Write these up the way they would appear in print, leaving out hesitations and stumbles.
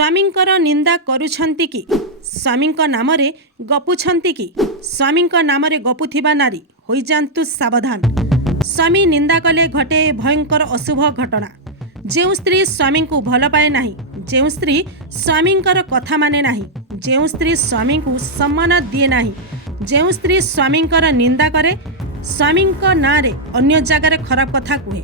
स्वामींकर निंदा करुछंती कि स्वामींक नाम रे गपुछंती कि स्वामींक नाम रे गपुथिबा नारी होई जांतु सावधान। स्वामी निंदा कले घटे भयंकर अशुभ घटना। जो स्त्री स्वामी को भल पाए नाही, जो स्त्री स्वामींकर कथा माने नाही, जो स्त्री स्वामी को सम्मान दिए नाही, जो स्त्री स्वामींकर निंदा करे, स्वामींक ना रे अन्य जगार खराब कथा कहे,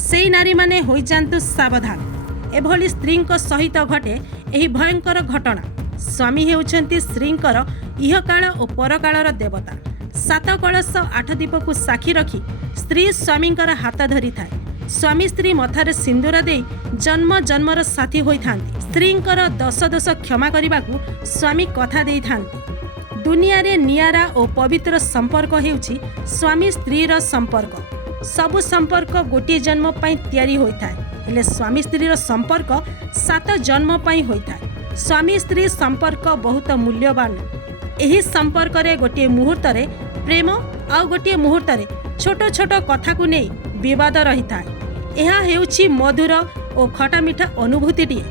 से नारी माने होई जांतु सावधान। एभली स्त्री सहित घटे एही भयंकर घटना। स्वामी हेउछंती स्त्रींकर इहकाल और परकालर देवता। 7 कलश 8 दीप को साक्षी रखी स्त्री स्वामींकर हाथ धरी थाए। स्वामी स्त्री मथारे सिंदूर दे जन्म जन्मर साथी होई थांती। स्त्रींकर दश दोष क्षमा करने स्वामी कथा दे थांती। दुनिया रे नियारा और पवित्र संपर्क हेउछि स्वामी स्त्रीर संपर्क। सबु संपर्क गोटे जन्म पई तैयारी होइथाय, हेले स्वामी स्त्रीर संपर्क 7 जन्म पई होइथाय। स्वामी स्त्री संपर्क बहुत मूल्यवान। एही संपर्क रे गोटे मुहूर्त रे प्रेम आ गोटे मुहूर्त रे छोट छोट कथा को नै विवाद रही थाए। एहा हेउछि मधुर और खटा मिठा अनुभूतिटिए।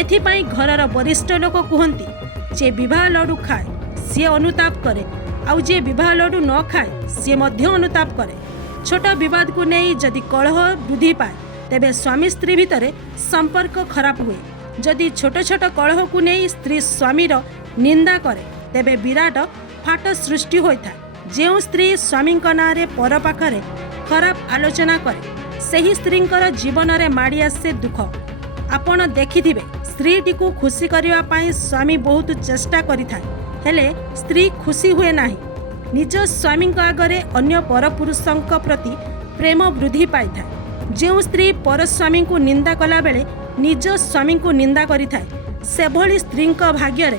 एथिपाई घरर वरिष्ठ लोक कहती जे विवाह लड्डू खाए सी अनुताप करे, आउ जे विवाह लड्डू न खाए सी मध्य अनुताप करे। छोट विवाद को नहीं जदि कलह वृद्धि पाए तेबे स्वामी स्त्री भितर संपर्क खराब हुए। जदि छोट छोट कलह को नहीं स्त्री स्वामीर निंदा करे तेबे विराट फाट सृष्टि होता। जो स्त्री स्वामी ना रे पर पाखरे खराब आलोचना करे सही स्त्रींकर जीवन रे माड़ी आसे दुख। आपण देखिथिबे स्त्रीटी को खुशी करिवा पाई स्वामी बहुत चेष्टा करिथाय, हेले स्त्री खुशी हुए नाही। निज स्वामी आगरे अन्य परपुरुषों प्रति प्रेम वृद्धि पाई थाए। जो स्त्री पर स्वामी को निंदा कला बेले निज स्वामी को निंदा करिथाय से भली स्त्री भाग्य रे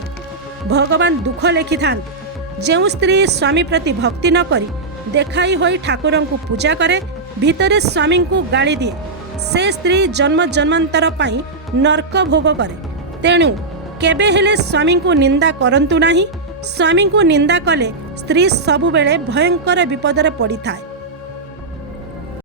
भगवान दुख लेखि थांती। जो स्त्री स्वामी प्रति भक्ति न करी देखाई होई ठाकुर को पूजा करे, भितरे स्वामी को गाली दिए, से स्त्री जन्म जन्मांतर पाई नरक भोग करे। तेणु केबे हेले स्वामी को निंदा करंतु नाही। स्वामी को निंदा कले स्त्री सबुबेले भयंकर विपदरे पड़ी थाए।